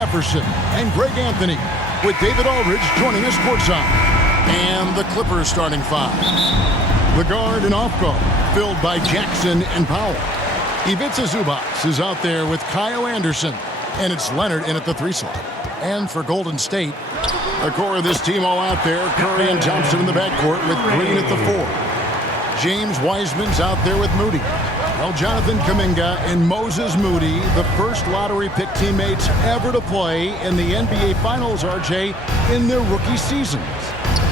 Jefferson and Greg Anthony, with David Aldridge joining us courtside. And the Clippers starting five. The guard and off guard, filled by Jackson and Powell. Ivica Zubac is out there with Kyle Anderson, and it's Leonard in at the 3 slot. And for Golden State, the core of this team all out there, Curry and Thompson in the backcourt with Green at the 4. James Wiseman's out there with Moody. Well, Jonathan Kuminga and Moses Moody, the first lottery pick teammates ever to play in the NBA Finals, RJ, in their rookie seasons.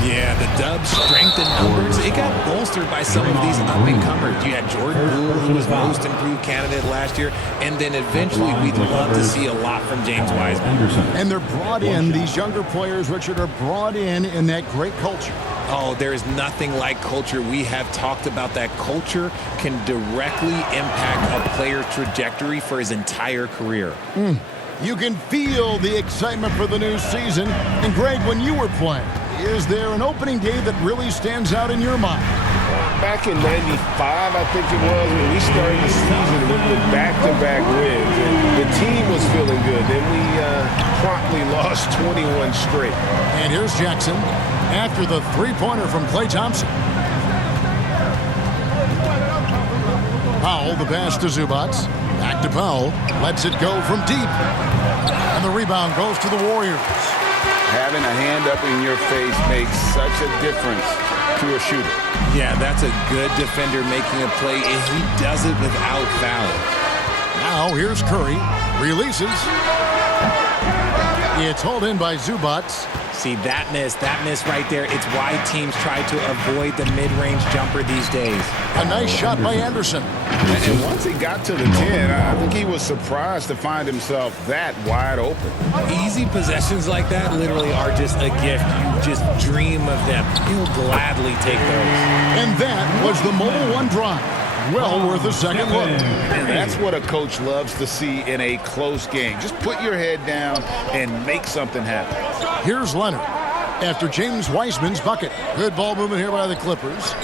Yeah, the Dubs' strength in numbers, it got bolstered by some of these up-and-comers. You had Jordan Poole, who was most improved candidate last year, and then eventually we'd love to see a lot from James Wiseman. And they're brought in, these younger players, Richard, are brought in that great culture. Oh, there is nothing like culture. We have talked about that culture can directly impact a player's trajectory for his entire career. You can feel the excitement for the new season. And Greg, when you were playing, is there an opening day that really stands out in your mind? Back in 95, I think it was, when we started the season with the back-to-back wins. And the team was feeling good. Then we promptly lost 21 straight. And here's Jackson after the three-pointer from Klay Thompson. Powell, the pass to Zubac. Back to Powell. Lets it go from deep. And the rebound goes to the Warriors. Having a hand up in your face makes such a difference to a shooter. Yeah, that's a good defender making a play, and he does it without fouling. Now here's Curry. Releases. It's hauled in by Zubac. See, that miss right there, it's why teams try to avoid the mid-range jumper these days. A nice shot by Anderson. And once he got to the 10, I think he was surprised to find himself that wide open. Easy possessions like that literally are just a gift. You just dream of them. He'll gladly take those. And that was the Mobile One drive. Well worth a second look. And that's what a coach loves to see in a close game. Just put your head down and make something happen. Here's Leonard after James Wiseman's bucket. Good ball movement here by the Clippers.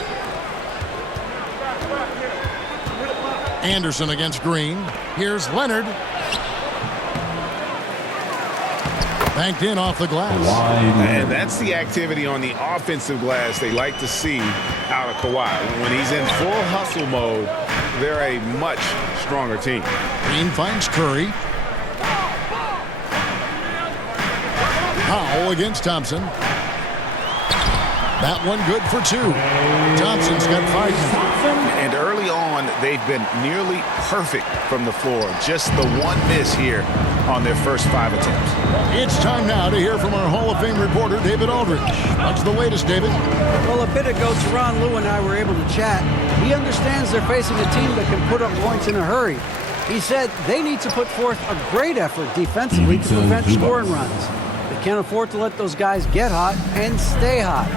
Anderson against Green. Here's Leonard. Banked in off the glass. And that's the activity on the offensive glass they like to see out of Kawhi. When he's in full hustle mode, they're a much stronger team. Green finds Curry. Powell against Thompson. That one good for 2. Thompson's got 5. And early on, they've been nearly perfect from the floor. Just the one miss here on their first 5 attempts. It's time now to hear from our Hall of Fame reporter, David Aldridge. What's the latest, David? Well, a bit ago, Teron Lue and I were able to chat. He understands they're facing a team that can put up points in a hurry. He said they need to put forth a great effort defensively to prevent scoring runs. They can't afford to let those guys get hot and stay hot.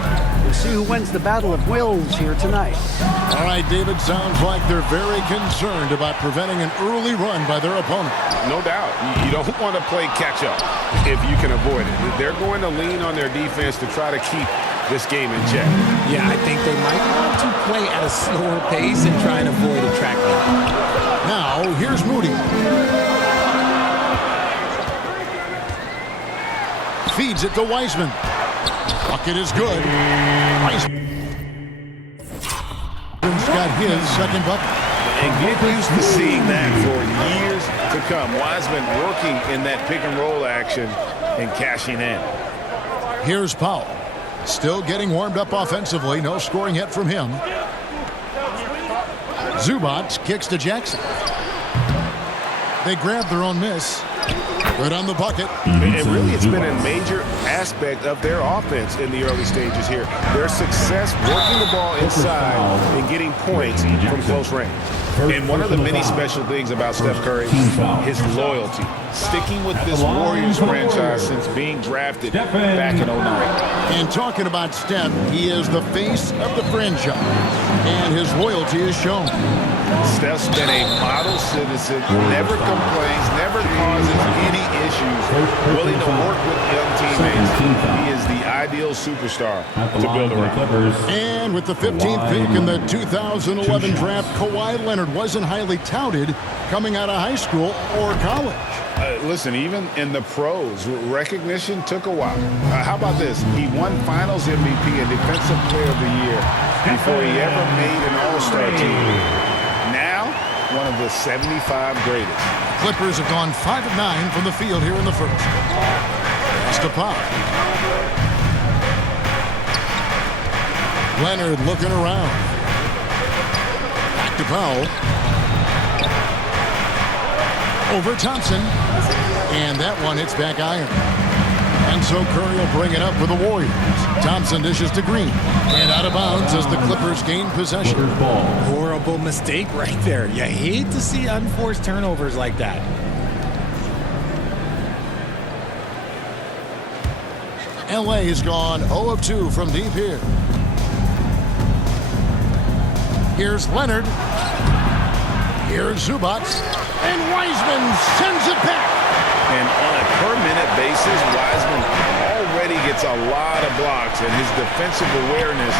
We'll see who wins the battle of wills here tonight. All right, David, sounds like they're very concerned about preventing an early run by their opponent. No doubt. You don't want to play catch-up if you can avoid it. They're going to lean on their defense to try to keep this game in check. Yeah, I think they might want to play at a slower pace and try and avoid a track line. Now, here's Moody. Feeds it to Wiseman. Bucket is good. Wiseman's got his second bucket. And get used to seeing that for years to come. Wiseman working in that pick-and-roll action and cashing in. Here's Powell. Still getting warmed up offensively. No scoring yet from him. Zubac kicks to Jackson. They grab their own miss. Good on the bucket. And really, it's been a major aspect of their offense in the early stages here. Their success working the ball inside and getting points from close range. And one of the many special things about Steph Curry, his loyalty. Sticking with this Warriors franchise since being drafted back in 09. And talking about Steph, he is the face of the franchise. And his loyalty is shown. Steph's been a model citizen, never complains, never causes any issues, willing to work with young teammates. He is the ideal superstar to build around. And with the 15th pick in the 2011 draft, Kawhi Leonard wasn't highly touted coming out of high school or college. Listen, even in the pros, recognition took a while. How about this? He won Finals MVP and Defensive Player of the Year before he ever made an All-Star team. Now, one of the 75 greatest. Clippers have gone 5 of 9 from the field here in the first. Pass to Pop. Leonard looking around. Back to Powell. Over Thompson. And that one hits back iron. And so Curry will bring it up for the Warriors. Thompson dishes to Green. And out of bounds as the Clippers gain possession. Horrible mistake right there. You hate to see unforced turnovers like that. LA has gone 0 of 2 from deep here. Here's Leonard. Here's Zubac. And Wiseman sends it back. And on a per-minute basis, Wiseman already gets a lot of blocks, and his defensive awareness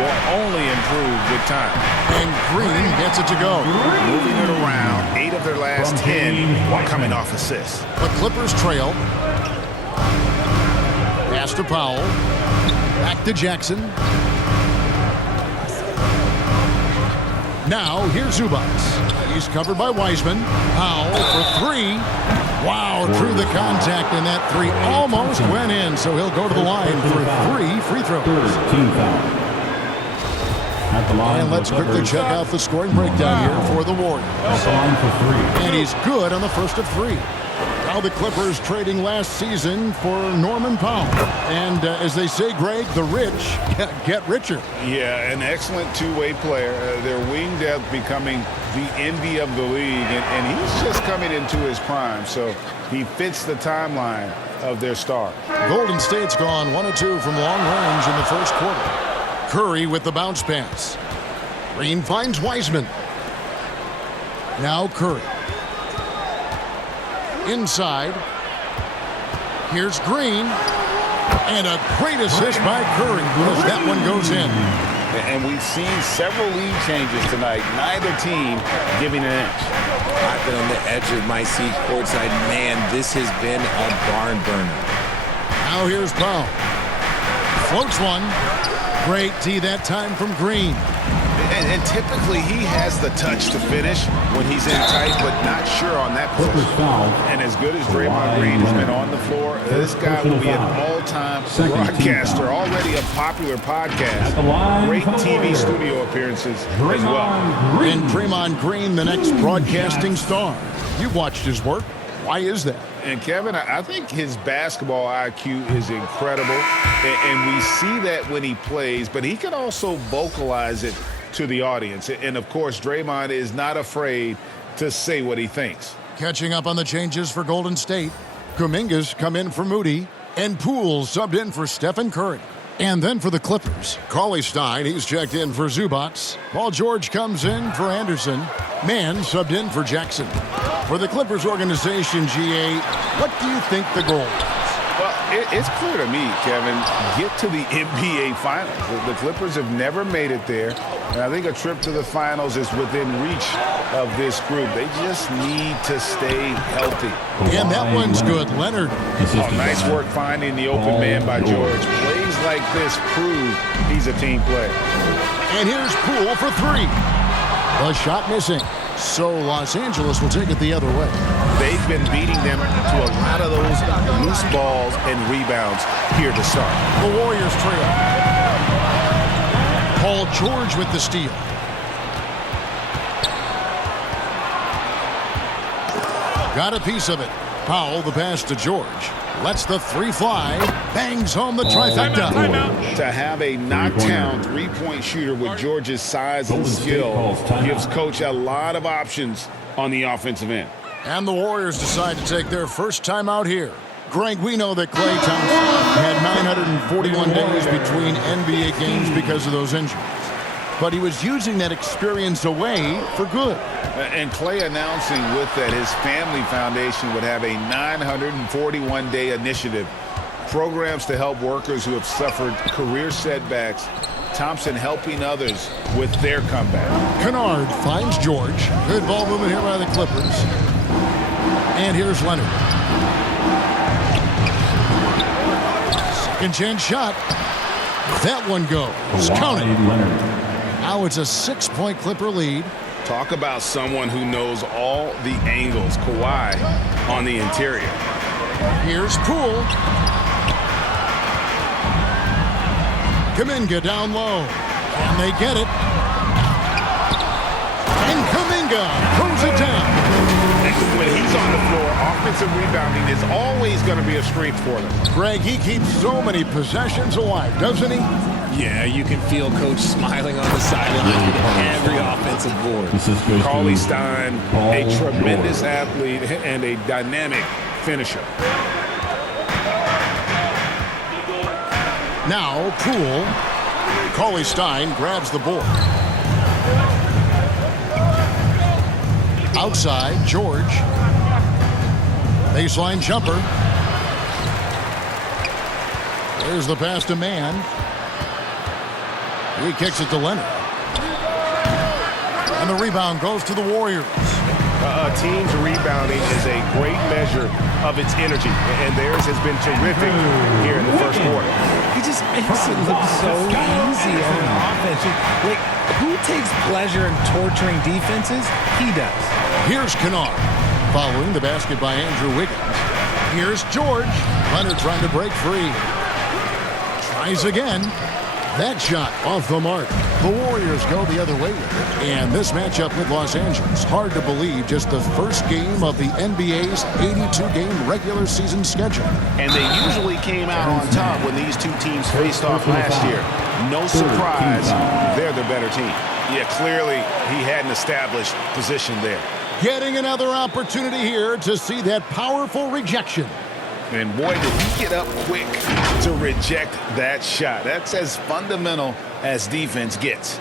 will only improve with time. And Green gets it to go. Moving it around, 8 of their last 10 while coming off assists. The Clippers trail. Pass to Powell. Back to Jackson. Now, here's Zubac. He's covered by Wiseman. Powell for 3. Wow, drew the contact, and that 3 almost went in, so he'll go to the line for 3 free throws. And let's quickly check out the scoring breakdown here for the Warriors. And he's good on the first of 3. Now the Clippers trading last season for Norman Powell. And as they say, Greg, the rich get richer. Yeah, an excellent two-way player. Their wing depth becoming the envy of the league. And he's just coming into his prime, so he fits the timeline of their star. Golden State's gone 1 of 2 from long range in the first quarter. Curry with the bounce pass. Green finds Wiseman. Now Curry. Inside. Here's Green. And a great assist by Curry as that one goes in. And we've seen several lead changes tonight. Neither team giving an inch. I've been on the edge of my seat courtside. Man, this has been a barn burner. Now here's Powell. Floats one. Great D that time from Green. And typically he has the touch to finish when he's in tight, but not sure on that position. And as good as Draymond Green has been on the floor, this guy will be an all-time broadcaster, already a popular podcast. Great TV studio appearances as well. And Draymond Green, the next broadcasting star. You've watched his work. Why is that? And Kevin, I think his basketball IQ is incredible. And we see that when he plays, but he can also vocalize it to the audience. And of course, Draymond is not afraid to say what he thinks. Catching up on the changes for Golden State. Kuminga's come in for Moody, and Poole subbed in for Stephen Curry. And then for the Clippers, Cauley-Stein, he's checked in for Zubac. Paul George comes in for Anderson. Mann subbed in for Jackson. For the Clippers organization, GA, what do you think the goal is? Well, it's clear to me, Kevin, get to the NBA Finals. The Clippers have never made it there, and I think a trip to the Finals is within reach of this group. They just need to stay healthy. And that one's good. Leonard. Oh, nice work finding the open man by George. Plays like this prove he's a team player. And here's Poole for 3. The shot missing. So Los Angeles will take it the other way. They've been beating them to a lot of those loose balls and rebounds here to start. The Warriors trail. Paul George with the steal. Got a piece of it. Powell, the pass to George. Lets the 3 fly. Bangs home the trifecta. To have a knockdown three-point shooter with George's size and skill gives Coach a lot of options on the offensive end. And the Warriors decide to take their first time out here. Greg, we know that Klay Thompson had 941 days between NBA games because of those injuries. But he was using that experience away for good. And Klay announcing with that his family foundation would have a 941-day initiative Programs to help workers who have suffered career setbacks. Thompson helping others with their comeback. Kennard finds George. Good ball movement here by the Clippers. And here's Leonard. Second chance shot. That one goes. Counted. Now it's a 6-point Clipper lead. Talk about someone who knows all the angles. Kawhi on the interior. Here's Poole. Kuminga down low. Can they get it? And Kuminga throws it down. When he's on the floor, offensive rebounding is always going to be a strength for them. Greg, he keeps so many possessions alive, doesn't he? Yeah, you can feel Coach smiling on the sideline with every offensive board. Cauley Stein, a tremendous athlete and a dynamic finisher. Now Poole. Cauley Stein grabs the board. Outside, George. Baseline jumper. There's the pass to Mann. He kicks it to Leonard. And the rebound goes to the Warriors. A team's rebounding is a great measure of its energy, and theirs has been terrific here in the first quarter. He just makes it look so easy on offense. Like, who takes pleasure in torturing defenses? He does. Here's Kennard. Following the basket by Andrew Wiggins. Here's George. Leonard trying to break free. Tries again. That shot off the mark. The Warriors go the other way with it. And this matchup with Los Angeles, hard to believe, just the first game of the NBA's 82-game regular season schedule. And they usually came out on top when these two teams faced off last year. No surprise, they're the better team. Yeah, clearly he had an established position there. Getting another opportunity here to see that powerful rejection. And boy, did he get up quick to reject that shot. That's as fundamental as defense gets.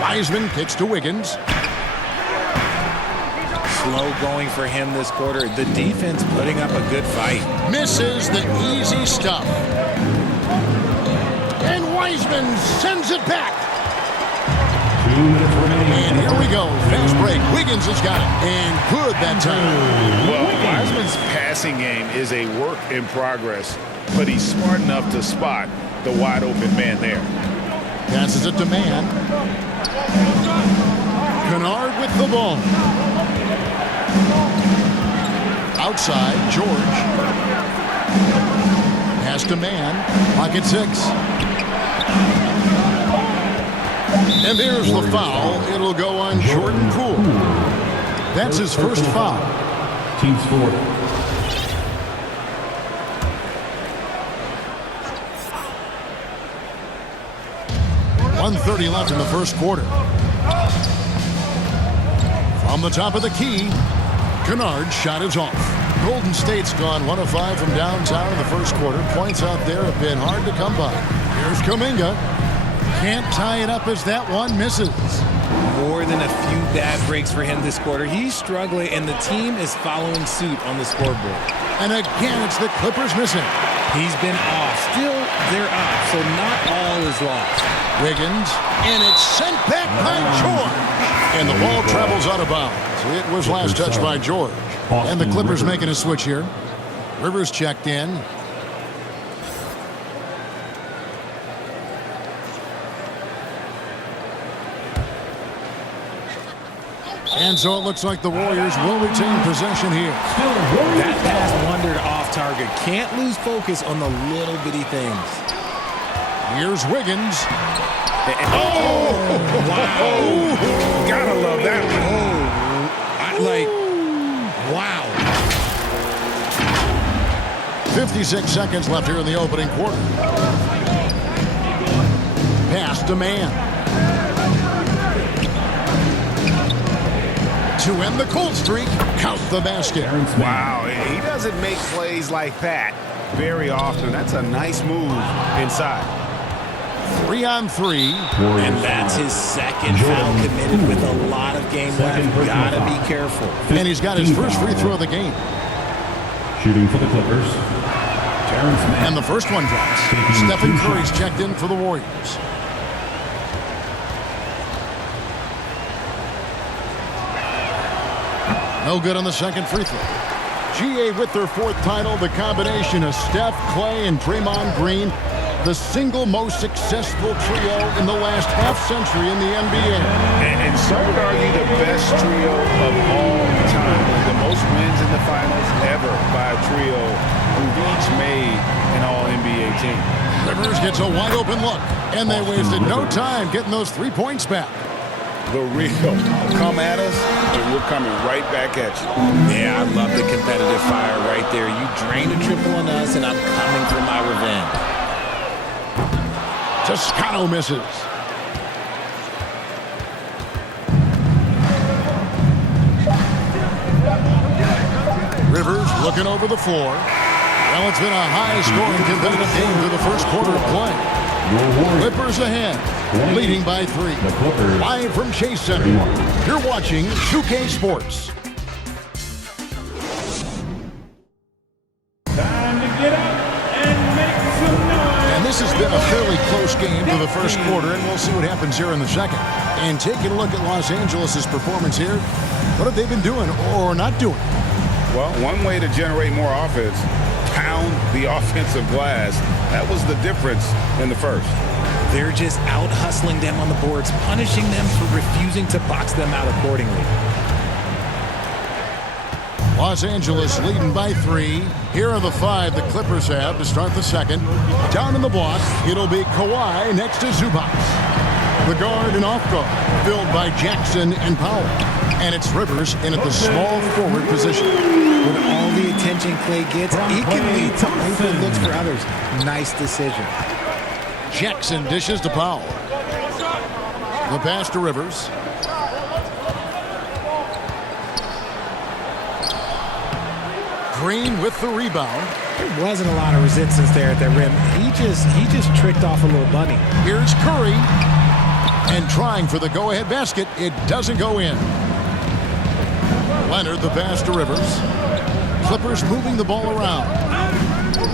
Wiseman kicks to Wiggins. Slow going for him this quarter. The defense putting up a good fight. Misses the easy stuff. And Wiseman sends it back. 2 minutes remaining. And here we go. Fast break. Wiggins has got it. And good that time. Well, Wiseman's passing game is a work in progress, but he's smart enough to spot the wide open man there. Passes it to Mann. Kennard with the ball. Outside, George. Pass to Mann. Pocket 6. And there's the foul. It'll go on Jordan Poole. That's his first foul. Team score. 1:30 left in the first quarter. From the top of the key, Kennard's shot is off. Golden State's gone 1 of 5 from downtown in the first quarter. Points out there have been hard to come by. Here's Kuminga. Can't tie it up as that one misses. More than a few bad breaks for him this quarter. He's struggling, and the team is following suit on the scoreboard. And again, it's the Clippers missing. He's been off. Still, they're up, so not all is lost. Wiggins, and it's sent back by George. And the ball travels out of bounds. It was last touched by George. And the Clippers making a switch here. Rivers checked in. And so it looks like the Warriors will retain possession here. That pass wandered off target. Can't lose focus on the little bitty things. Here's Wiggins. Oh! Wow. Gotta love that one. Wow. 56 seconds left here in the opening quarter. Pass to Mann. To end the cold streak, count the basket. Wow, he doesn't make plays like that very often. That's a nice move inside. 3-on-3. And that's his second foul committed with a lot of game left. Gotta be careful. And he's got his first free throw of the game. Shooting for the Clippers. Terrence Mann. And the first one drops. Stephen Curry's checked in for the Warriors. No good on the second free throw. GA with their fourth title, the combination of Steph, Clay, and Draymond Green, the single most successful trio in the last half-century in the NBA. And some would argue the best trio of all time. The most wins in the finals ever by a trio who've each made an All-NBA team. Rivers gets a wide-open look, and they wasted no time getting those 3 points back. The real come at us, and we're coming right back at you. Yeah, I love the competitive fire right there. You drained a triple on us, and I'm coming for my revenge. Toscano misses. Rivers looking over the floor. Well, it's been a high-scoring competitive game through the first quarter of play. Clippers ahead, leading by 3. Live from Chase Center, you're watching 2K Sports. Time to get up and make some noise. And this has been a fairly close game for the first quarter, and we'll see what happens here in the second. And taking a look at Los Angeles' performance here, what have they been doing or not doing? Well, one way to generate more offense, pound the offensive glass. That was the difference in the first. They're just out-hustling them on the boards, punishing them for refusing to box them out accordingly. Los Angeles leading by 3. Here are the 5 the Clippers have to start the second. Down in the block, it'll be Kawhi next to Zubac. The guard and off guard, filled by Jackson and Powell. And it's Rivers in at the small forward position. With all the attention Clay gets, it can lead to open looks for others. Nice decision. Jackson dishes to Powell. The pass to Rivers. Green with the rebound. There wasn't a lot of resistance there at that rim. He just tricked off a little bunny. Here's Curry. And trying for the go-ahead basket. It doesn't go in. Leonard the pass to Rivers. Clippers moving the ball around.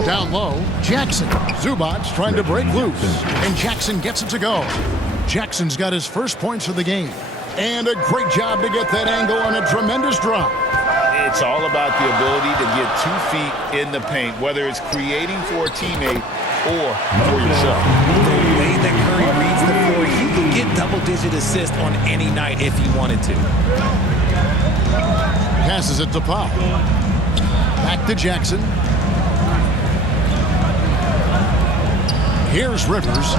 Down low, Jackson. Zubac trying to break loose. And Jackson gets it to go. Jackson's got his first points of the game. And a great job to get that angle on a tremendous drop. It's all about the ability to get 2 feet in the paint, whether it's creating for a teammate or for yourself. The way that Curry reads the floor, he can get double-digit assists on any night if he wanted to. Passes it to Powell. Back to Jackson. Here's Rivers.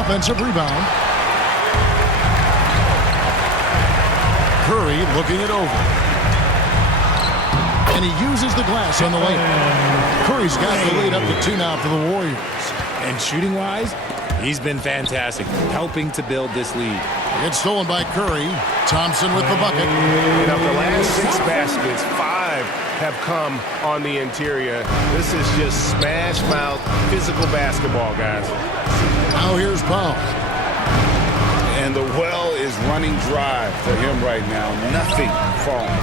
Offensive rebound. Curry looking it over. And he uses the glass on the layup. Curry's got the lead up to 2 now for the Warriors. And shooting-wise, he's been fantastic, helping to build this lead. It's stolen by Curry. Thompson with the bucket. And of the last 6 baskets, 5 have come on the interior. This is just smash-mouth physical basketball, guys. Now here's Powell. And the well is running dry for him right now. Nothing falling.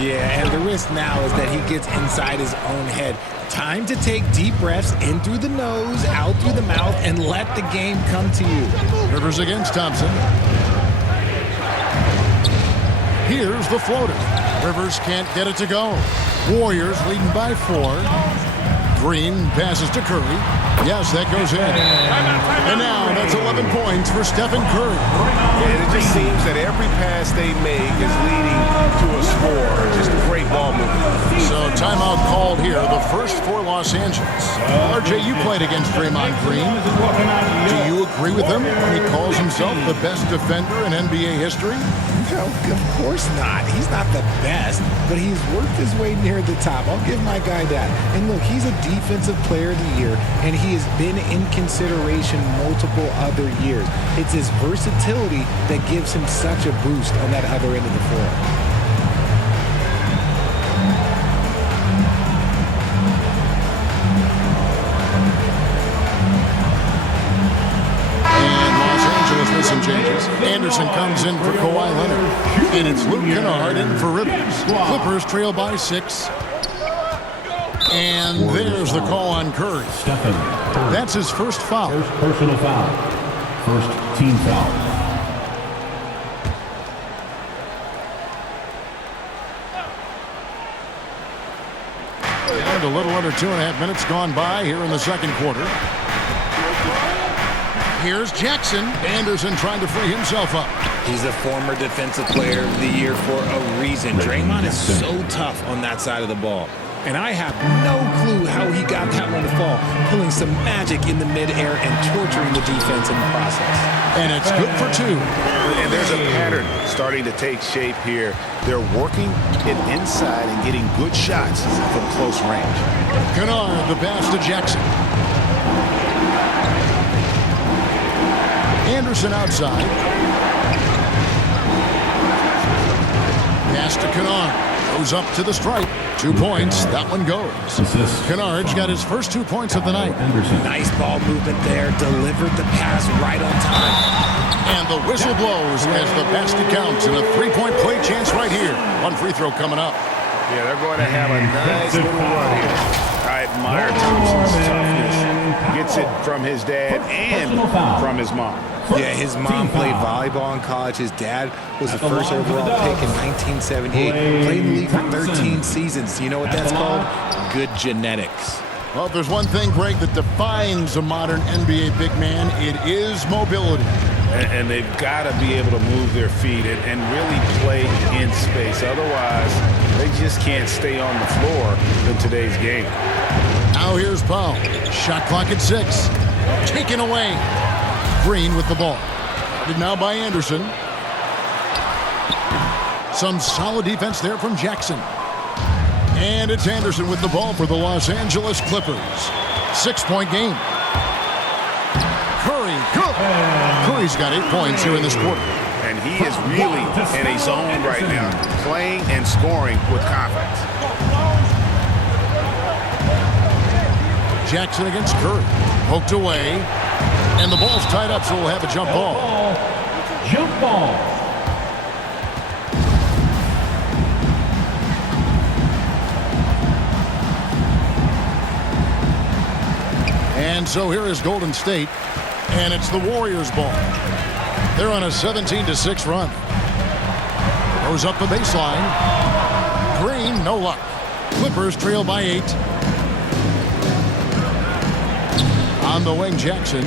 Yeah, and the risk now is that he gets inside his own head. Time to take deep breaths in through the nose, out through the mouth, and let the game come to you. Rivers against Thompson. Here's the floater. Rivers can't get it to go. Warriors leading by 4. Green passes to Curry. Yes, that goes in. And now that's 11 points for Stephen Curry. And it just seems that every pass they make is leading to a score. Just a great ball movement. So timeout called here, the first for Los Angeles. RJ, you played against Draymond Green. Do you agree with him when he calls himself the best defender in NBA history? No, of course not. He's not the best, but he's worked his way near the top. I'll give my guy that. And look, he's a defensive player of the year, and he has been in consideration multiple other years. It's his versatility that gives him such a boost on that other end of the floor. some changes. Anderson comes in for Kawhi Leonard. And it's Luke Kennard in for Rivers. Clippers trail by 6. And there's the call on Curry. Stephen Curry. That's his first foul. First personal foul. First team foul. And a little under 2.5 minutes gone by here in the second quarter. Here's Jackson. Anderson trying to free himself up. He's a former Defensive Player of the Year for a reason. Draymond is so tough on that side of the ball. And I have no clue how he got that one to fall, pulling some magic in the midair and torturing the defense in the process. And it's good for 2. And there's a pattern starting to take shape here. They're working it inside and getting good shots from close range. Kennard, the pass to Jackson. Anderson outside. Pass to Kennard. Goes up to the stripe. 2 points. That one goes. Kennard's got his first 2 points of the night. Nice ball movement there. Delivered the pass right on time. And the whistle blows as the basket counts. And a 3-point play chance right here. One free throw coming up. Yeah, they're going to have a nice little run here. I admire Thompson's toughness. Gets it from his dad and from his mom. Yeah, his mom played volleyball in college. His dad was the first overall pick in 1978. Played in the league for 13 seasons. You know what that's called? Good genetics. Well, if there's one thing, Greg, that defines a modern NBA big man, it is mobility. And they've got to be able to move their feet and really play in space. Otherwise, they just can't stay on the floor in today's game. Now here's Powell. Shot clock at 6. Taken away. Green with the ball. Guarded now by Anderson. Some solid defense there from Jackson. And it's Anderson with the ball for the Los Angeles Clippers. 6-point game. Curry, good. Curry's got 8 points here in this quarter. And he is really in a zone right now, playing and scoring with confidence. Jackson against Curry. Poked away. And the ball's tied up, so we'll have a jump ball. Jump ball. And so here is Golden State, and it's the Warriors' ball. They're on a 17-6 run. Goes up the baseline. Green, no luck. Clippers trail by 8. On the wing, Jackson.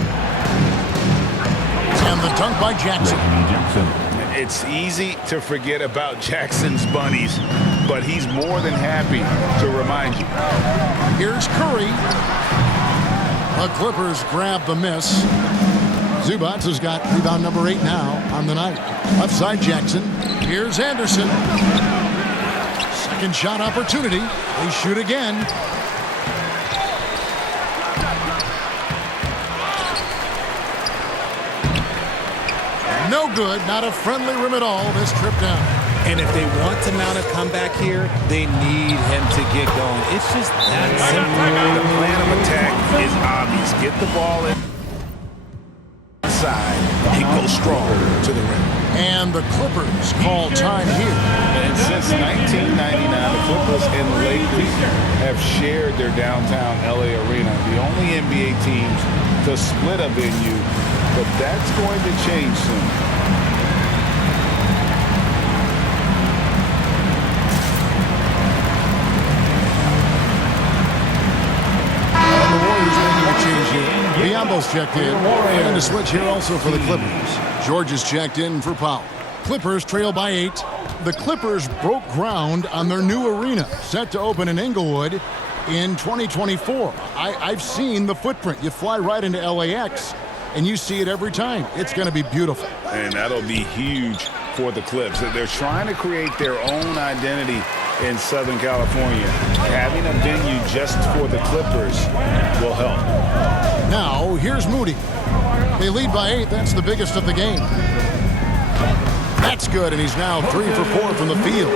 And the dunk by Jackson. It's easy to forget about Jackson's bunnies, but he's more than happy to remind you. Here's Curry. The Clippers grab the miss. Zubac has got rebound number 8 now on the night. Left side, Jackson. Here's Anderson. Second shot opportunity. They shoot again. No good. Not a friendly rim at all this trip down. And if they want to mount a comeback here, they need him to get going. It's just that simple. The plan of attack is obvious. Get the ball inside and go strong to the rim. And the Clippers call time here. And since 1999, the Clippers and the Lakers have shared their downtown LA arena. The only NBA teams to split a venue, but that's going to change soon. Biombo's checked in. And a switch here also for the Clippers. George is checked in for Powell. Clippers trail by 8. The Clippers broke ground on their new arena, set to open in Inglewood in 2024. I've seen the footprint. You fly right into LAX, and you see it every time. It's going to be beautiful. And that'll be huge for the Clips. They're trying to create their own identity in Southern California. Having a venue just for the Clippers will help. Now, here's Moody. They lead by 8. That's the biggest of the game. That's good, and he's now 3 for 4 from the field.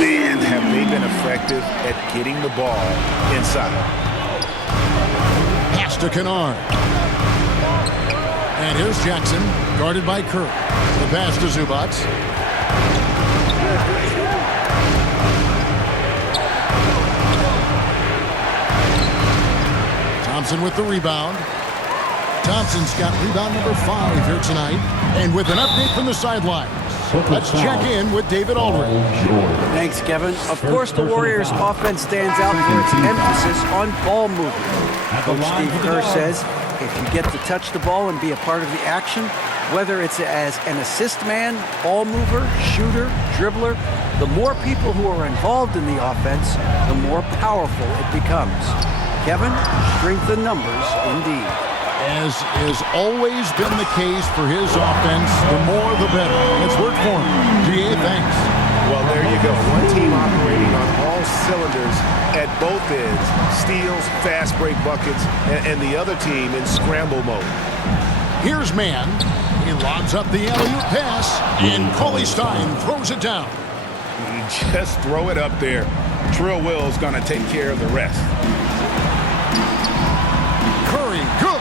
Man, have they been effective at getting the ball inside. Pass to Kennard. And here's Jackson, guarded by Curry. The pass to Zubac. Thompson with the rebound. Thompson's got rebound number 5 here tonight. And with an update from the sidelines, let's check in with David Aldridge. Thanks, Kevin. Of course, the Warriors' offense stands out for its emphasis on ball movement. Coach Steve Kerr says if you get to touch the ball and be a part of the action, whether it's as an assist man, ball mover, shooter, dribbler, the more people who are involved in the offense, the more powerful it becomes. Kevin, strength in numbers indeed. As has always been the case for his offense, the more the better. It's worked for him. GA, thanks. Well, there you go. One team operating on all cylinders at both ends. Steals, fast break buckets, and the other team in scramble mode. Here's Mann. He lobs up the alley-oop pass, and Cauley Stein throws it down. You just throw it up there. Trill Will's going to take care of the rest. Curry, good.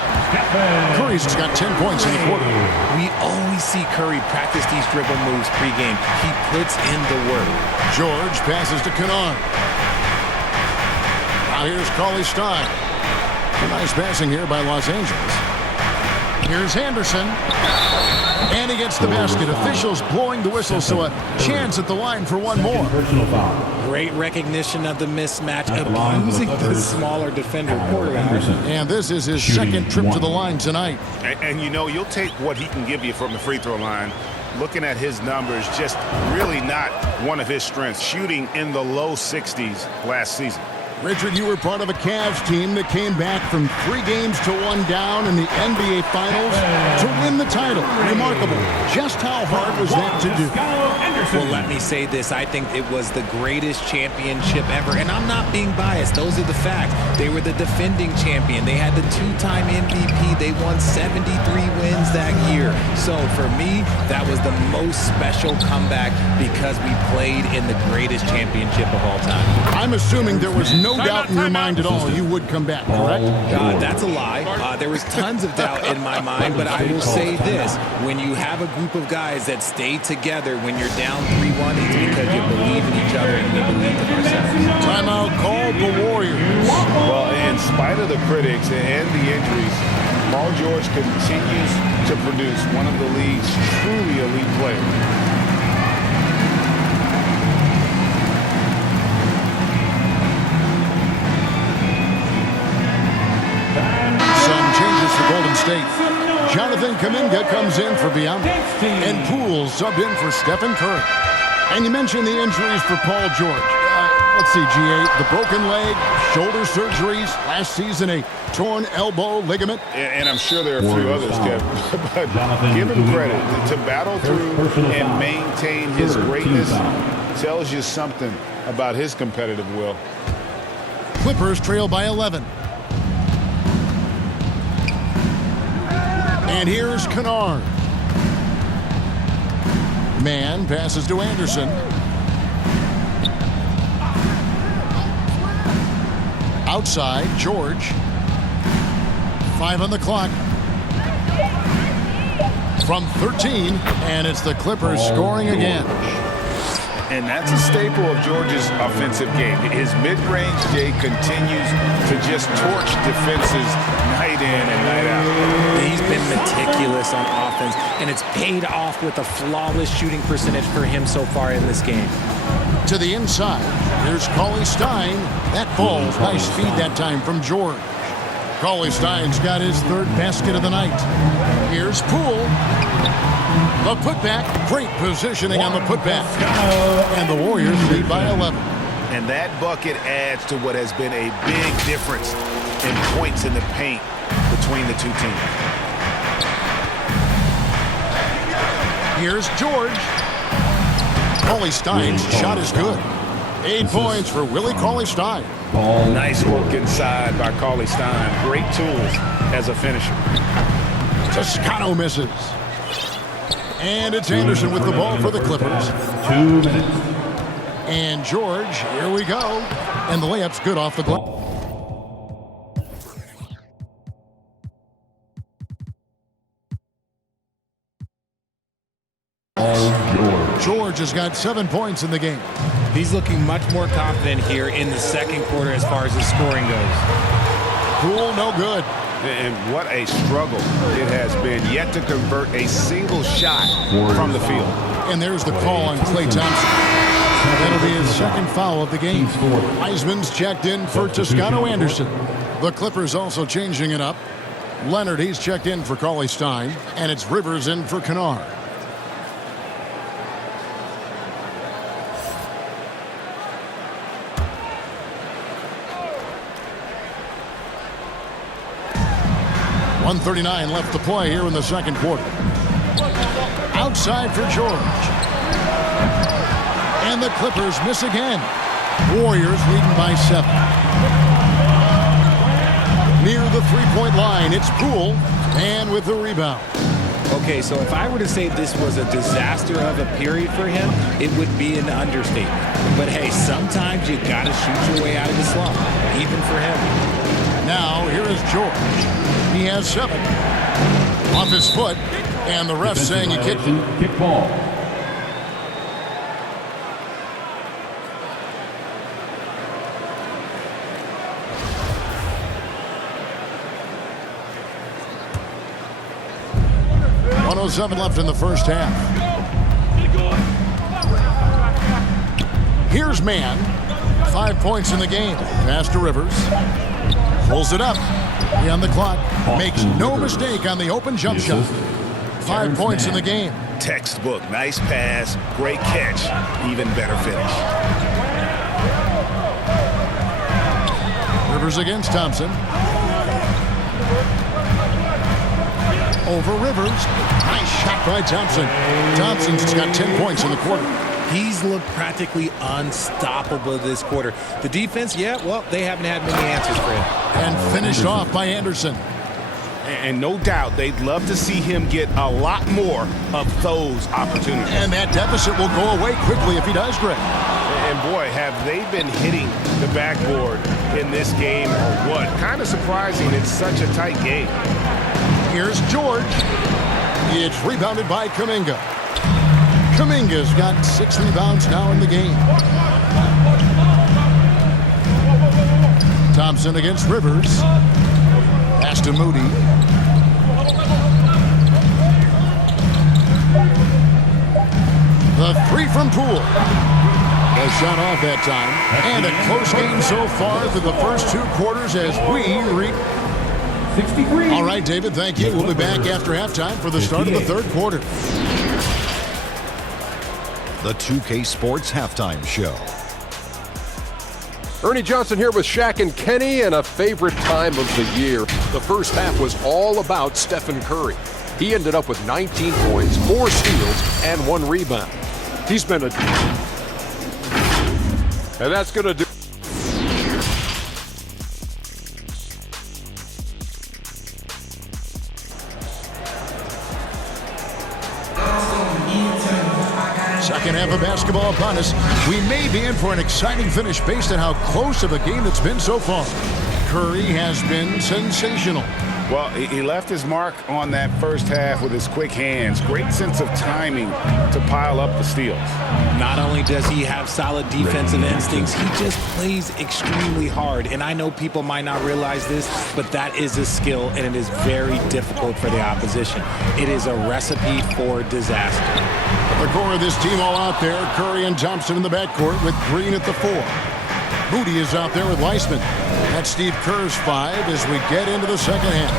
Curry's got 10 points in the quarter. We always see Curry practice these dribble moves pregame. He puts in the work. George passes to Kennard. Now here's Cauley Stein. Nice passing here by Los Angeles. Here's Anderson. And he gets the basket. Officials blowing the whistle, so a chance at the line for one more. Great recognition of the mismatch, abusing the smaller defender quarterback. And this is his second trip to the line tonight. And you know, you'll take what he can give you from the free throw line. Looking at his numbers, just really not one of his strengths. Shooting in the low 60s last season. Richard, you were part of a Cavs team that came back from 3 games to 1 down in the NBA Finals to win the title. Remarkable. Just how hard was that to do? Well, let me say this. I think it was the greatest championship ever. And I'm not being biased. Those are the facts. They were the defending champion. They had the 2-time MVP. They won 73 wins that year. So for me, that was the most special comeback because we played in the greatest championship of all time. I'm assuming there was no doubt in your mind at all you would come back, correct? That's a lie. There was tons of doubt in my mind, but I will say this. When you have a group of guys that stay together when you're down 3-1, it's because you believe in each other and we believe in ourselves. Timeout called the Warriors. Well, in spite of the critics and the injuries, Paul George continues to produce one of the league's truly elite players. Golden State. Jonathan Kuminga comes in for Biyombo. And Poole subbed in for Stephen Curry. And you mentioned the injuries for Paul George. Let's see, GA, the broken leg, shoulder surgeries, last season a torn elbow ligament. And I'm sure there are a few others, Kevin. But give him credit. To battle through and maintain his greatness tells you something about his competitive will. Clippers trail by 11. And here's Kennard. Mann passes to Anderson. Outside, George. 5 on the clock. From 13, and it's the Clippers scoring again. And that's a staple of George's offensive game. His mid-range Jay continues to just torch defenses night in and night out. He's been meticulous on offense, and it's paid off with a flawless shooting percentage for him so far in this game. To the inside, here's Cauley Stein. That falls. Nice feed that time from George. Cauley Stein's got his 3rd basket of the night. Here's Poole. The putback, great positioning on the putback. And the Warriors lead by 11. And that bucket adds to what has been a big difference in points in the paint between the two teams. Here's George. Cauley Stein's shot is good. 8 points for Willie Cauley Stein. Nice work inside by Cauley Stein. Great tools as a finisher. Toscano misses. And it's Anderson with the ball for the Clippers. 2 minutes. And George, here we go. And the layup's good off the glass. George has got 7 points in the game. He's looking much more confident here in the second quarter as far as his scoring goes. Poole, no good. And what a struggle it has been, yet to convert a single shot from the field. And there's the call on Klay Thompson. That'll be his second foul of the game. Wiseman's checked in for Toscano Anderson. The Clippers also changing it up. Leonard, he's checked in for Cauley Stein. And it's Rivers in for Kennard. .139 left to play here in the second quarter. Outside for George. And the Clippers miss again. Warriors leading by 7. Near the three-point line, it's Poole. And with the rebound. Okay, so if I were to say this was a disaster of a period for him, it would be an understatement. But hey, sometimes you gotta shoot your way out of the slump, even for him. Now, here is George. He has 7. Off his foot, and the ref saying he kicked. Kick ball. .107 left in the first half. Here's Mann. 5 points in the game. Pass to Rivers. Pulls it up. On the clock. Makes no mistake on the open jump shot. 5 points in the game. Textbook. Nice pass. Great catch. Even better finish. Rivers against Thompson. Over Rivers. Nice shot by Thompson. Thompson's got 10 points in the quarter. He's looked practically unstoppable this quarter. The defense, yeah, well, they haven't had many answers for him. And finished off by Anderson. And no doubt they'd love to see him get a lot more of those opportunities. And that deficit will go away quickly if he does, Greg. And boy, have they been hitting the backboard in this game or what? Kind of surprising. It's such a tight game. Here's George. It's rebounded by Kuminga. Kuminga's got 6 rebounds now in the game. Thompson against Rivers. Pass to Moody. The 3 from Poole. A shot off that time. And a close game so far through the first 2 quarters as we reach 63. All right, David, thank you. We'll be back after halftime for the start of the third quarter. The 2K Sports Halftime Show. Ernie Johnson here with Shaq and Kenny, and a favorite time of the year. The first half was all about Stephen Curry. He ended up with 19 points, 4 steals, and 1 rebound. He's been a... And that's going to do... Second half of basketball upon us. We may be in for an exciting finish based on how close of a game it's been so far. Curry has been sensational. Well, he left his mark on that first half with his quick hands. Great sense of timing to pile up the steals. Not only does he have solid defensive instincts, he just plays extremely hard. And I know people might not realize this, but that is a skill, and it is very difficult for the opposition. It is a recipe for disaster. The core of this team all out there. Curry and Thompson in the backcourt with Green at the 4. Moody is out there with Weissman. That's Steve Kerr's 5 as we get into the second half.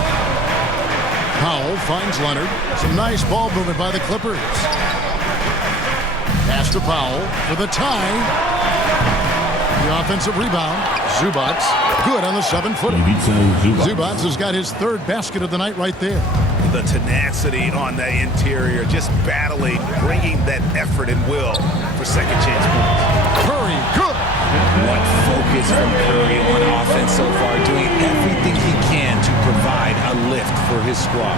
Powell finds Leonard. Some nice ball movement by the Clippers. Pass to Powell for the tie. The offensive rebound. Zubats good on the 7-footer. Zubats has got his 3rd basket of the night right there. The tenacity on the interior, just battling, bringing that effort and will for second chance points. Curry, good. What focus from Curry on offense so far, doing everything he can to provide a lift for his squad.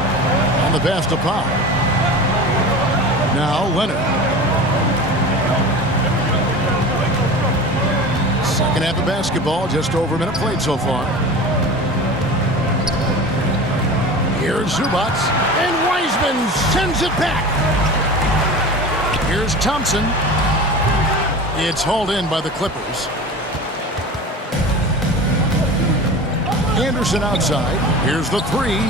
On the pass to Powell. Now Leonard. Second half of basketball, just over a minute played so far. Here's Zubats, and Weissman sends it back. Here's Thompson. It's hauled in by the Clippers. Anderson outside. Here's the three.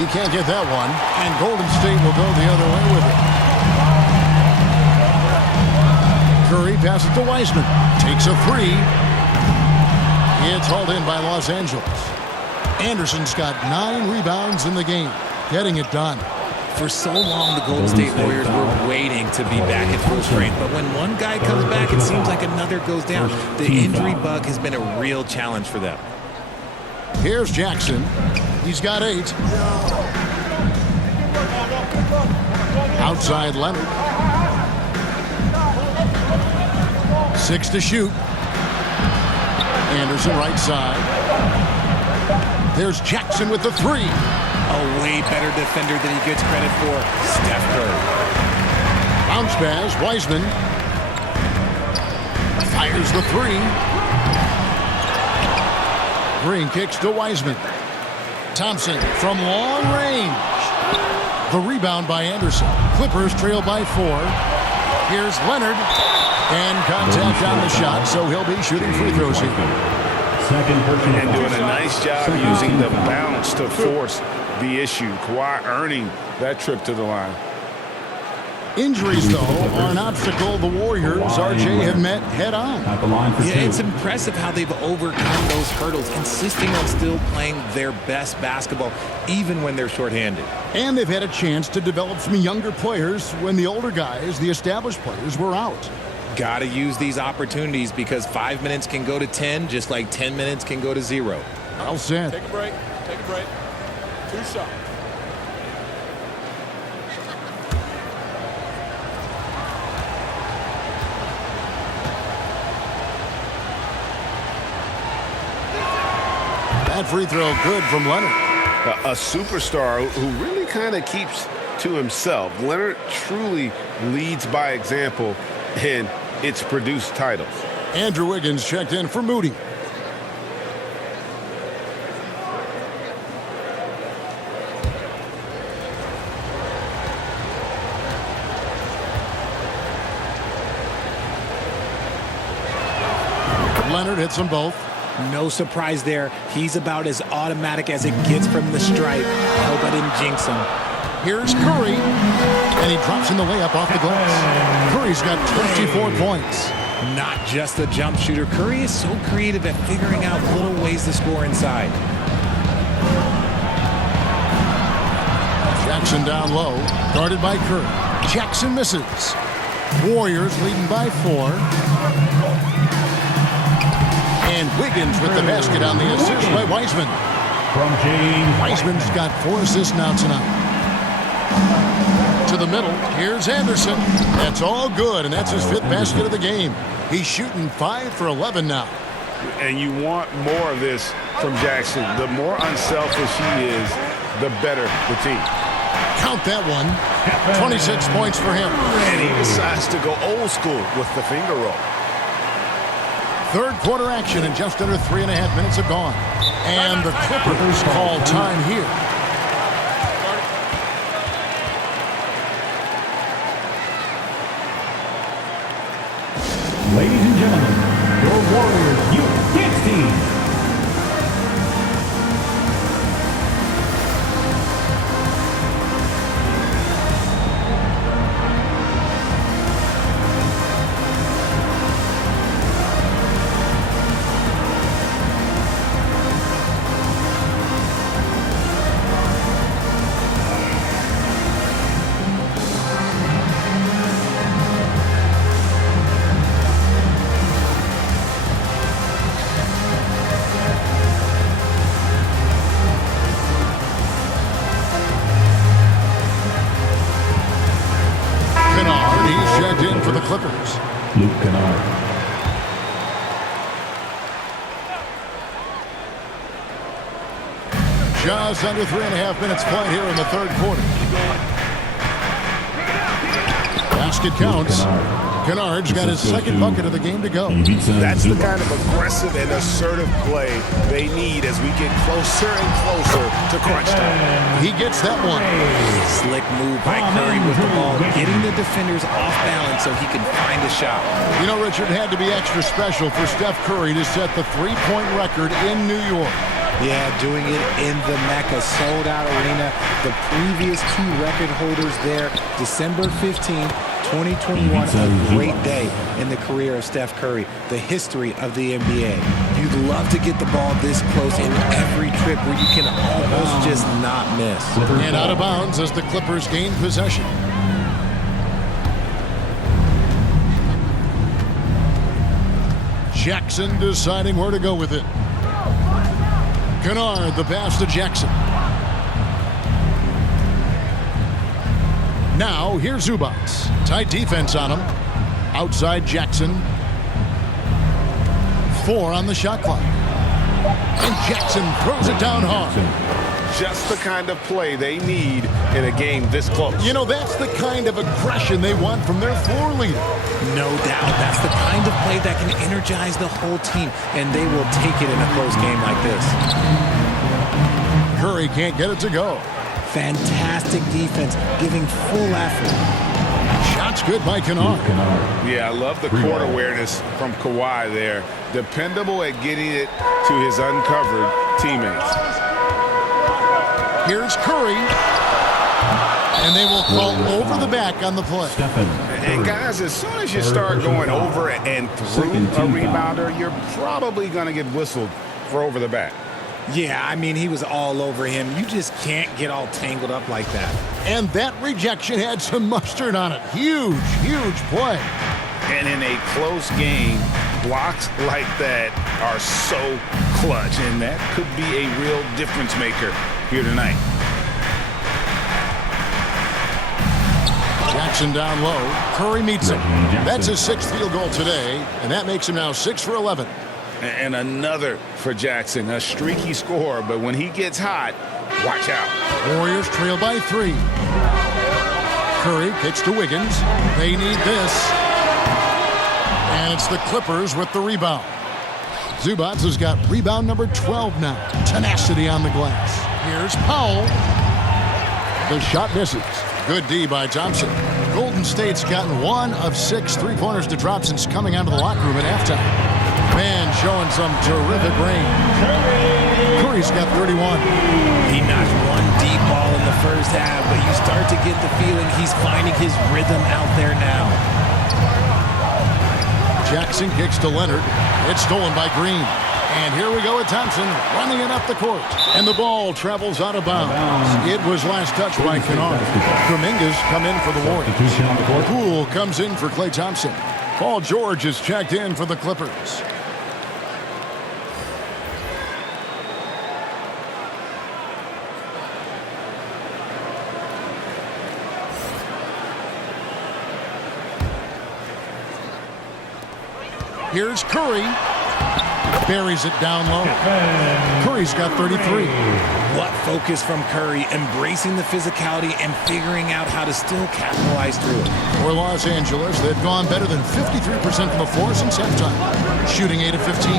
He can't get that one. And Golden State will go the other way with it. Curry passes to Wiseman. Takes a three. It's hauled in by Los Angeles. Anderson's got 9 rebounds in the game. Getting it done. For so long, the Golden State Warriors were waiting to be back at full strength. But when one guy comes back, it seems like another goes down. The injury bug has been a real challenge for them. Here's Jackson. He's got 8. Outside Leonard. 6 to shoot. Anderson right side. There's Jackson with the 3. A way better defender than he gets credit for. Steph Curry. Bounce pass. Wiseman. Fires the 3. Green kicks to Wiseman. Thompson from long range. The rebound by Anderson. Clippers trail by 4. Here's Leonard. And contact on the shot, so he'll be shooting free throws here. And doing a nice job using the bounce to force the issue. Kawhi earning that trip to the line. Injuries, though, are an obstacle the Warriors, RJ, have met head-on. Yeah, it's impressive how they've overcome those hurdles, insisting on still playing their best basketball, even when they're shorthanded. And they've had a chance to develop some younger players when the older guys, the established players, were out. Got to use these opportunities because 5 minutes can go to 10, just like 10 minutes can go to 0. All set. Take a break. Take a break. 2 shots. That free throw good from Leonard. A superstar who really kind of keeps to himself. Leonard truly leads by example, and it's produced titles. Andrew Wiggins checked in for Moody. Leonard hits them both. No surprise there. He's about as automatic as it gets from the stripe. I hope I didn't jinx him. Here's Curry, and he drops in the layup off the glass. Curry's got 24 points. Not just a jump shooter. Curry is so creative at figuring out little ways to score inside. Jackson down low, guarded by Curry. Jackson misses. Warriors leading by 4. And Wiggins with the basket on the assist by Wiseman. From James Wiseman's got 4 assists now tonight. To the middle, here's Anderson. That's all good, and that's his 5th basket of the game. He's shooting 5 for 11 now. And you want more of this from Jackson. The more unselfish he is, the better the team. Count that one. 26 points for him. And he decides to go old school with the finger roll. Third quarter action, and just under 3.5 minutes have gone. And the Clippers call time here. Ladies and gentlemen, your Warriors Youth Dance Team. Clippers. Luke Kennard. Just under 3.5 minutes played here in the third quarter. Basket counts. Kennard's got his second bucket of the game to go. That's the kind of aggressive and assertive play they need as we get closer and closer to crunch time. He gets that one. Slick move by Curry with the ball, getting the defenders off balance so he can find a shot. You know, Richard, had to be extra special for Steph Curry to set the three-point record in New York. Yeah, doing it in the Mecca sold-out arena. The previous two record holders there, December 15th, 2021, a great day in the career of Steph Curry, the history of the NBA. You'd love to get the ball this close in every trip where you can almost just not miss. And out of bounds as the Clippers gain possession. Jackson deciding where to go with it. Kennard, the pass to Jackson. Now, here's Zubac. Tight defense on him. Outside Jackson. 4 on the shot clock. And Jackson throws it down hard. Just the kind of play they need in a game this close. You know, that's the kind of aggression they want from their floor leader. No doubt. That's the kind of play that can energize the whole team, and they will take it in a close game like this. Curry can't get it to go. Fantastic defense, giving full effort. Shot's good by Kennard. Yeah, I love the court awareness from Kawhi there. Dependable at getting it to his uncovered teammates. Here's Curry. And they will call over the back on the play. And guys, as soon as you start going over and through a rebounder, you're probably going to get whistled for over the back. Yeah, I mean, he was all over him. You just can't get all tangled up like that. And that rejection had some mustard on it. Huge, huge play. And in a close game, blocks like that are so clutch, and that could be a real difference maker here tonight. Jackson down low. Curry meets him. That's his 6th field goal today, and that makes him now 6 for 11. And another for Jackson, a streaky score, but when he gets hot, watch out. Warriors trail by 3. Curry kicks to Wiggins. They need this. And it's the Clippers with the rebound. Zubac has got rebound number 12 now. Tenacity on the glass. Here's Powell. The shot misses. Good D by Thompson. Golden State's gotten 1 of 6 three-pointers to drop since coming out of the locker room at halftime. Man, showing some terrific range. Curry's got 31. He knocked one deep ball in the first half, but you start to get the feeling he's finding his rhythm out there now. Jackson kicks to Leonard. It's stolen by Green. And here we go with Thompson running it up the court. And the ball travels out of bounds. It was last touched by Kennard. Dominguez come in for the Warriors. Poole comes in for Klay Thompson. Paul George is checked in for the Clippers. Here's Curry. Buries it down low. Curry's got 33. What focus from Curry, embracing the physicality and figuring out how to still capitalize through it. For Los Angeles, they've gone better than 53% from the floor since halftime, shooting 8 of 15.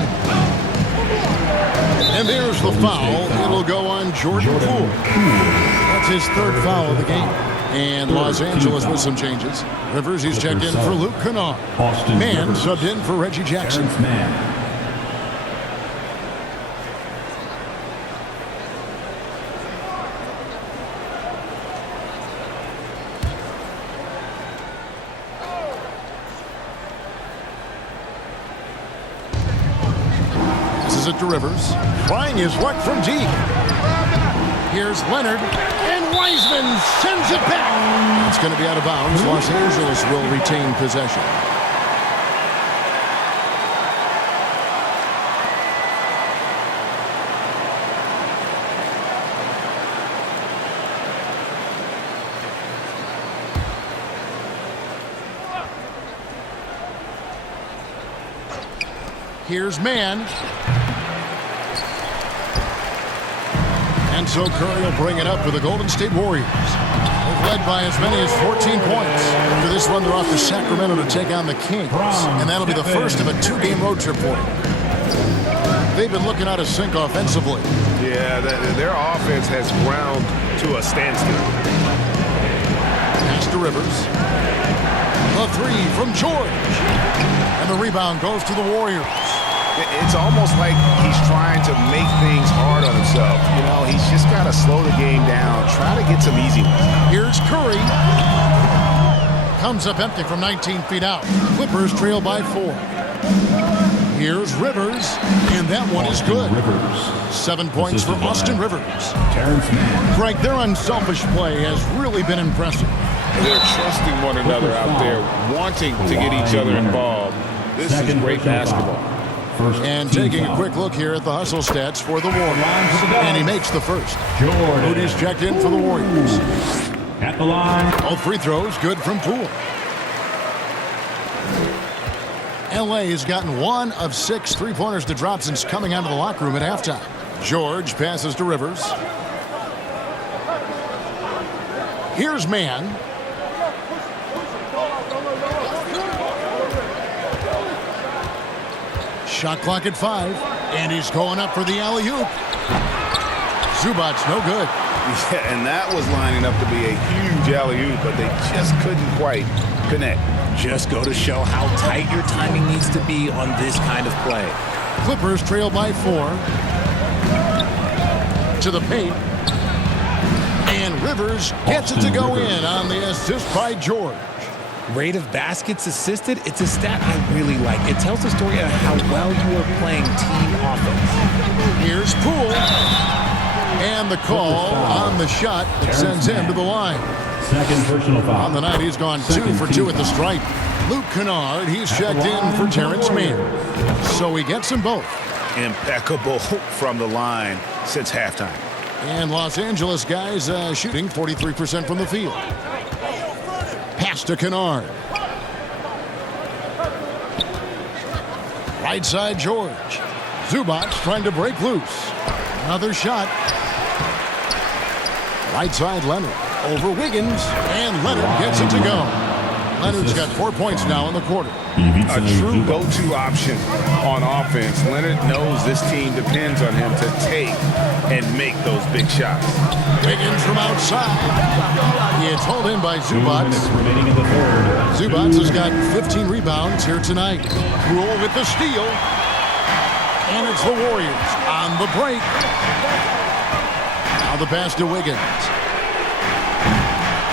And there's the foul. It'll go on Jordan Poole. That's his 3rd foul of the game. And Los Angeles with some changes. Rivers, he's checked in for Luke Kennard. Man subbed in for Reggie Jackson. This is it to Rivers. Trying his luck from deep. Here's Leonard. And Wiseman sends it back. It's going to be out of bounds. Los Angeles will retain possession. Here's Mann. And so Curry will bring it up for the Golden State Warriors. They've led by as many as 14 points. After this one, they're off to Sacramento to take on the Kings. And that'll be the first of a 2-game road trip for them. They've been looking out of sync offensively. Yeah, their offense has ground to a standstill. Pass to Rivers. The three from George. And the rebound goes to the Warriors. It's almost like he's trying to make things hard on himself. You know, he's just got to slow the game down, try to get some easy ones. Here's Curry. Comes up empty from 19 feet out. Clippers trail by 4. Here's Rivers, and that one is good. 7 points for Austin Rivers. Greg, their unselfish play has really been impressive. They're trusting one another out there, wanting to get each other involved. This is great basketball. And taking a quick look here at the hustle stats for the Warriors. And he makes the first. Moody's checked in for the Warriors. At the line. All free throws good from Poole. LA has gotten 1 of 6 3-pointers to drop since coming out of the locker room at halftime. George passes to Rivers. Here's Mann. Shot clock at 5, and he's going up for the alley-oop. Zubac, no good. Yeah, and that was lining up to be a huge alley-oop, but they just couldn't quite connect. Just go to show how tight your timing needs to be on this kind of play. Clippers trail by 4. To the paint. And Rivers gets it to go in on the assist by George. Rate of baskets assisted, it's a stat I really like. It tells the story of how well you are playing team offense. Here's Poole. And the call on the shot that sends him to the line. Second personal foul. On the night, he's gone 2 for 2 at the stripe. Luke Kennard, he's checked in for Terrence Mann. So he gets them both. Impeccable from the line since halftime. And Los Angeles guys shooting 43% from the field. Pass to Kennard. Right side, George. Zubac trying to break loose. Another shot. Right side, Leonard. Over Wiggins, and Leonard gets it to go. Leonard's got 4 points now in the quarter. A true go-to option on offense. Leonard knows this team depends on him to take and make those big shots. Wiggins from outside. It's hauled in by Zubac. Remaining in the third. Zubac has got 15 rebounds here tonight. Poole with the steal. And it's the Warriors on the break. Now the pass to Wiggins.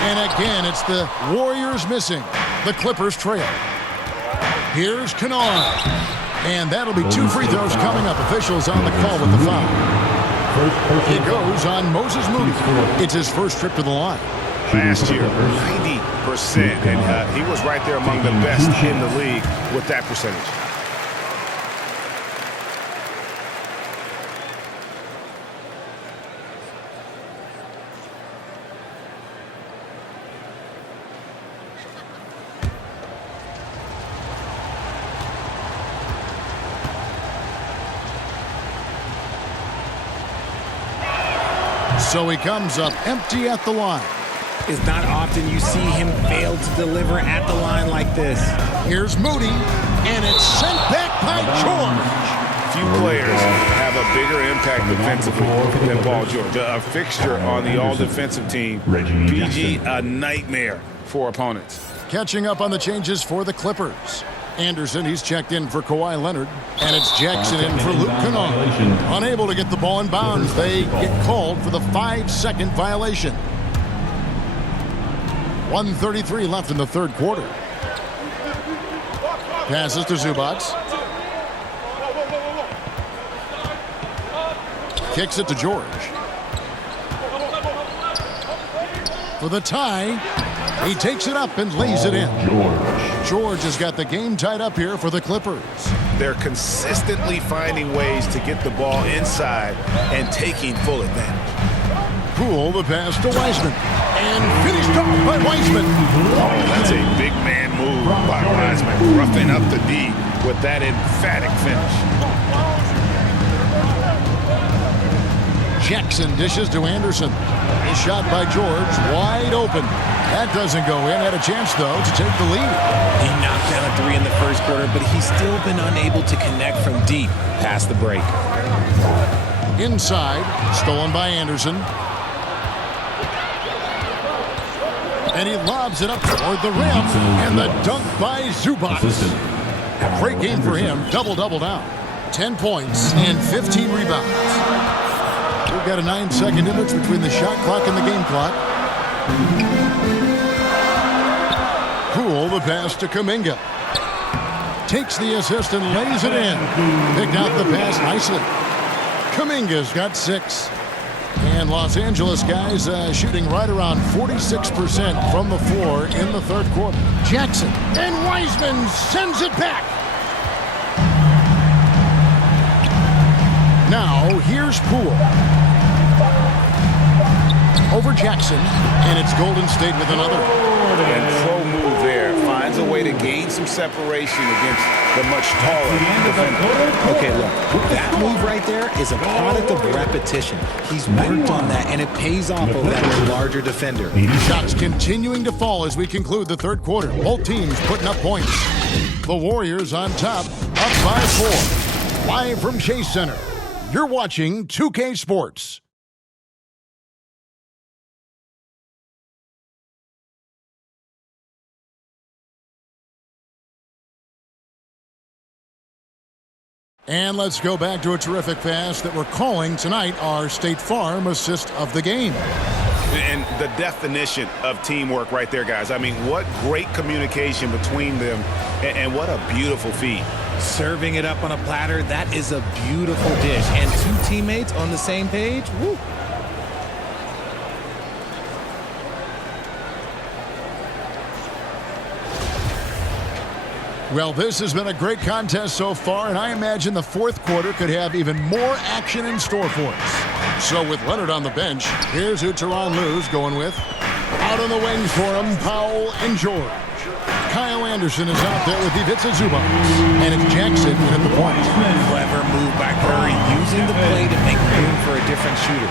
And again, it's the Warriors missing. The Clippers trail. Here's Kennard. And that'll be 2 free throws coming up. Officials on the call with the foul. It goes on Moses Moody. It's his first trip to the line. Last year, 90%. And he was right there among the best in the league with that percentage. So he comes up empty at the line. It's not often you see him fail to deliver at the line like this. Here's Moody, and it's sent back by George. Few players have a bigger impact defensively than Paul George. A fixture on the all-defensive team. PG, a nightmare for opponents. Catching up on the changes for the Clippers. Anderson, he's checked in for Kawhi Leonard. And it's Jackson in for Luke Kennard. Unable to get the ball in bounds. They get called for the 5-second violation. 1:33 left in the third quarter. Passes to Zubac. Kicks it to George. For the tie, he takes it up and lays it in. George has got the game tied up here for the Clippers. They're consistently finding ways to get the ball inside and taking full advantage. Poole, the pass to Wiseman. And finished off by Wiseman. That's a big man move by Wiseman, roughing up the D with that emphatic finish. Jackson dishes to Anderson. A shot by George, wide open. That doesn't go in. Had a chance, though, to take the lead. He knocked down a 3 in the first quarter, but he's still been unable to connect from deep past the break. Inside, stolen by Anderson. And he lobs it up toward the rim. And the dunk by Zubac. Great game for him. Double-double now. 10 points and 15 rebounds. We've got a 9-second difference between the shot clock and the game clock. Poole, the pass to Kuminga. Takes the assist and lays it in. Picked out the pass nicely. Kuminga's got 6. And Los Angeles guys shooting right around 46% from the floor in the third quarter. Jackson and Wiseman sends it back. Now here's Poole. Over Jackson, and it's Golden State with another. And pro move there. Finds a way to gain some separation against the much taller defender. Okay, look, that move right there is a product of repetition. He's worked on that, and it pays off over that larger defender. Shots continuing to fall as we conclude the third quarter. Both teams putting up points. The Warriors on top, up by 4. Live from Chase Center, you're watching 2K Sports. And let's go back to a terrific pass that we're calling tonight our State Farm assist of the game. And the definition of teamwork right there, guys. I mean, what great communication between them, and what a beautiful feed. Serving it up on a platter, that is a beautiful dish. And 2 teammates on the same page, woo. Well, this has been a great contest so far, and I imagine the fourth quarter could have even more action in store for us. So with Leonard on the bench, here's who Tyronn Lue's going with. Out on the wings for him, Powell and George. Kyle Anderson is out there with Ivica Zubac. And it's Jackson at the point. Clever move by Curry, using the play to make room for a different shooter.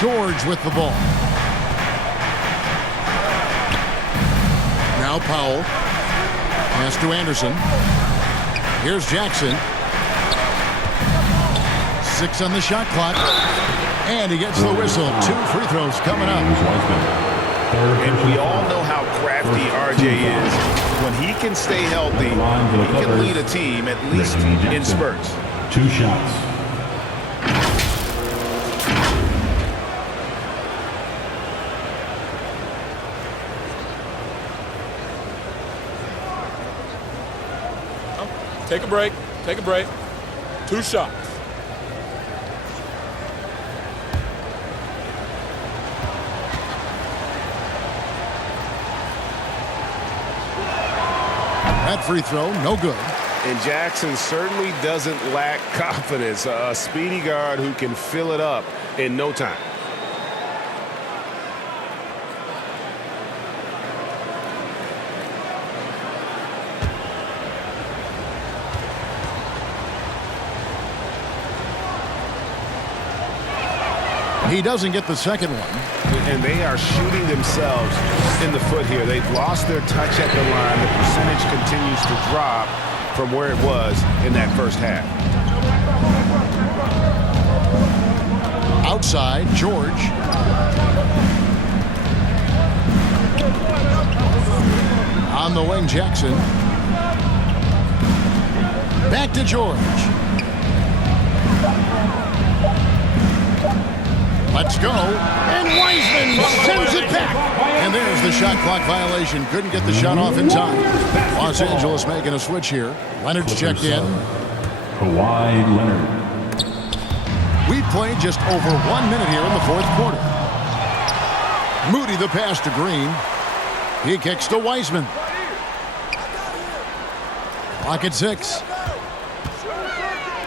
George with the ball. Now Powell. Pass to Anderson. Here's Jackson. 6 on the shot clock. And he gets the whistle. 2 free throws coming up. And we all know how crafty RJ is. When he can stay healthy, he can lead a team, at least in spurts. 2 shots. Take a break. Take a break. 2 shots. That free throw, no good. And Jackson certainly doesn't lack confidence. A speedy guard who can fill it up in no time. He doesn't get the second one. And they are shooting themselves in the foot here. They've lost their touch at the line. The percentage continues to drop from where it was in that first half. Outside, George. On the wing, Jackson. Back to George. Let's go. And Wiseman sends it back. And there's the shot clock violation. Couldn't get the shot off in time. Los Angeles making a switch here. Leonard's checked in. Kawhi Leonard. We've played just over 1 minute here in the fourth quarter. Moody the pass to Green. He kicks to Wiseman. Clock at 6.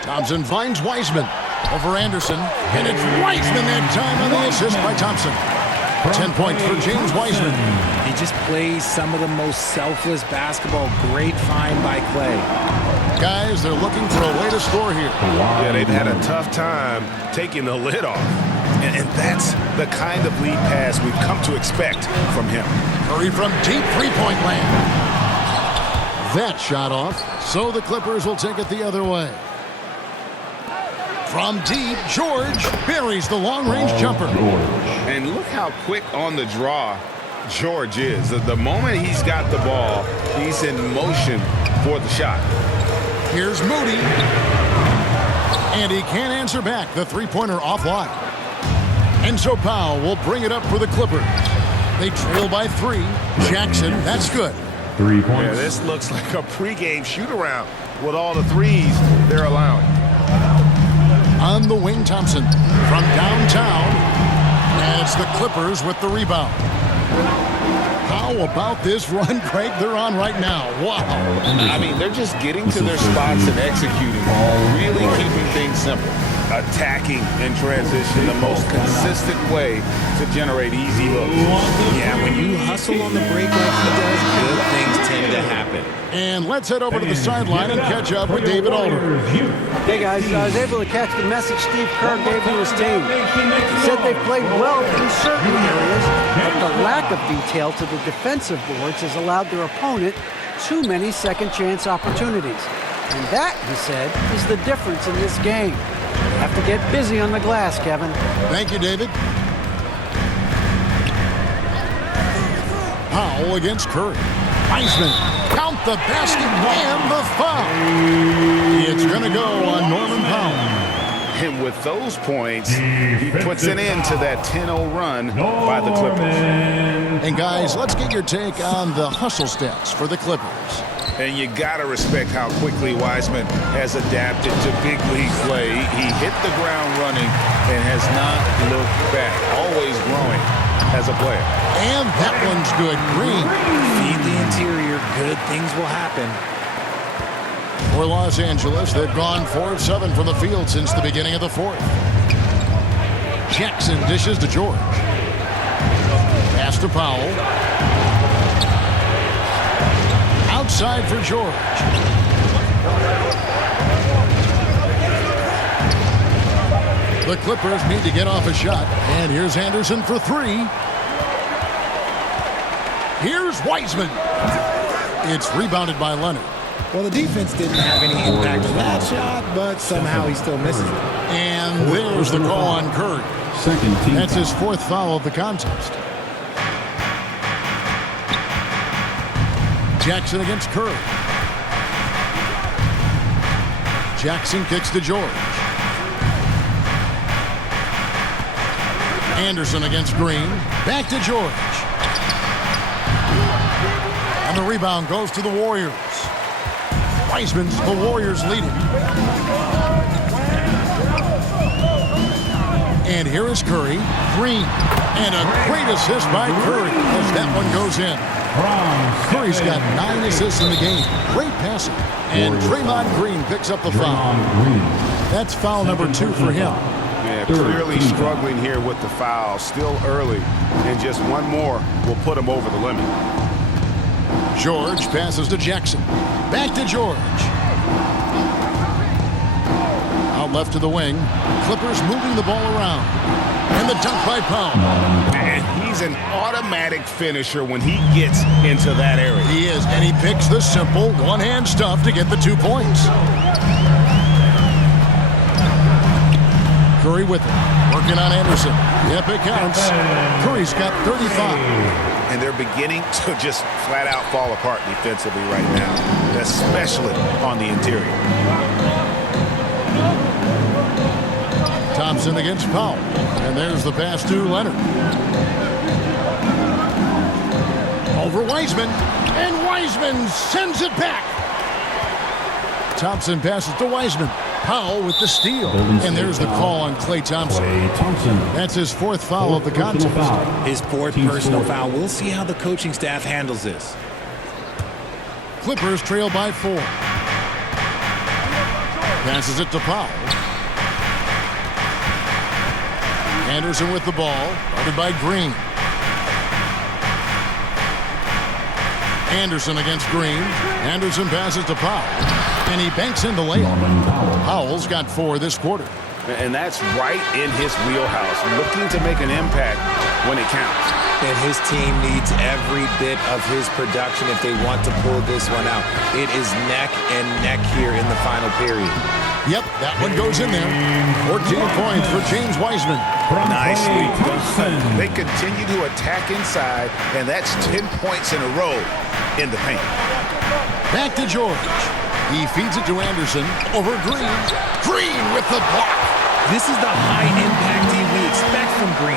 Thompson finds Wiseman. Over Anderson, and it's Wiseman that time on the assist by Thompson. 10 points for James Wiseman. He just plays some of the most selfless basketball. Great find by Clay. Guys, they're looking for a way to score here. Yeah, they've had a tough time taking the lid off. And that's the kind of lead pass we've come to expect from him. Curry from deep three-point land. That shot off, so the Clippers will take it the other way. From deep, George buries the long-range jumper. And look how quick on the draw George is. The moment he's got the ball, he's in motion for the shot. Here's Moody. And he can't answer back. The three-pointer offline. And so Powell will bring it up for the Clippers. They trail by 3. Jackson, that's good. 3 points. Yeah, this looks like a pregame shoot-around with all the threes they're allowing. On the wing, Thompson from downtown. And it's the Clippers with the rebound. How about this run, Craig, they're on right now? Wow. I mean, they're just getting to their spots and executing, really keeping things simple. Attacking in transition, the most consistent way to generate easy looks. Yeah, when you hustle on the break like he does, good things tend to happen. And let's head over to the sideline and catch up with David Aldridge. Hey guys, I was able to catch the message Steve Kerr gave to his team. He said they played well in certain areas, but the lack of detail to the defensive boards has allowed their opponent too many second-chance opportunities. And that, he said, is the difference in this game. You have to get busy on the glass, Kevin. Thank you, David. Powell against Curry. Wiseman, count the basket and the foul. It's going to go on Norman Powell. And with those points, he puts an end to that 10-0 run by the Clippers. And guys, let's get your take on the hustle stats for the Clippers. And you got to respect how quickly Wiseman has adapted to big league play. He hit the ground running and has not looked back, always growing as a player. And that one's good. Green. Feed the interior, good things will happen. For Los Angeles, they've gone 4 of 7 from the field since the beginning of the fourth. Jackson dishes to George. Pass to Powell. Outside for George. The Clippers need to get off a shot. And here's Anderson for 3. Here's Wiseman. It's rebounded by Leonard. Well, the defense didn't have any impact on that shot, but somehow he still misses it. And there's the call on Curry. Second team. That's his 4th foul of the contest. Jackson against Curry. Jackson kicks to George. Anderson against Green. Back to George. And the rebound goes to the Warriors. Wiseman's the Warriors leading. And here is Curry. Green. And a great assist by Curry as that one goes in. Curry's got 9 assists in the game. Great passing. And Draymond Green picks up the foul. That's foul number 2 for him. Yeah, clearly struggling here with the foul. Still early. And just one more will put him over the limit. George passes to Jackson. Back to George. Out left to the wing. Clippers moving the ball around. And the dunk by Powell. And he's an automatic finisher when he gets into that area. He is, and he picks the simple one-hand stuff to get the 2 points. Curry with it. Working on Anderson. Yep, it counts. Curry's got 35. And they're beginning to just flat out fall apart defensively right now, especially on the interior. Thompson against Powell. And there's the pass to Leonard. Over Wiseman. And Wiseman sends it back. Thompson passes to Wiseman. Powell with the steal. And there's the call on Klay Thompson. That's his 4th foul of the contest. His 4th personal foul. We'll see how the coaching staff handles this. Clippers trail by 4. Passes it to Powell. Anderson with the ball. Guarded by Green. Anderson against Green. Anderson passes to Powell. And he banks in the layup. Norman Powell. Powell's got 4 this quarter. And that's right in his wheelhouse, looking to make an impact when it counts. And his team needs every bit of his production if they want to pull this one out. It is neck and neck here in the final period. Yep, that one goes in there. 14 points for James Wiseman. Nicely done. They continue to attack inside, and that's 10 points in a row in the paint. Back to George. He feeds it to Anderson over Green. Green with the block. This is the high impact team we expect from Green.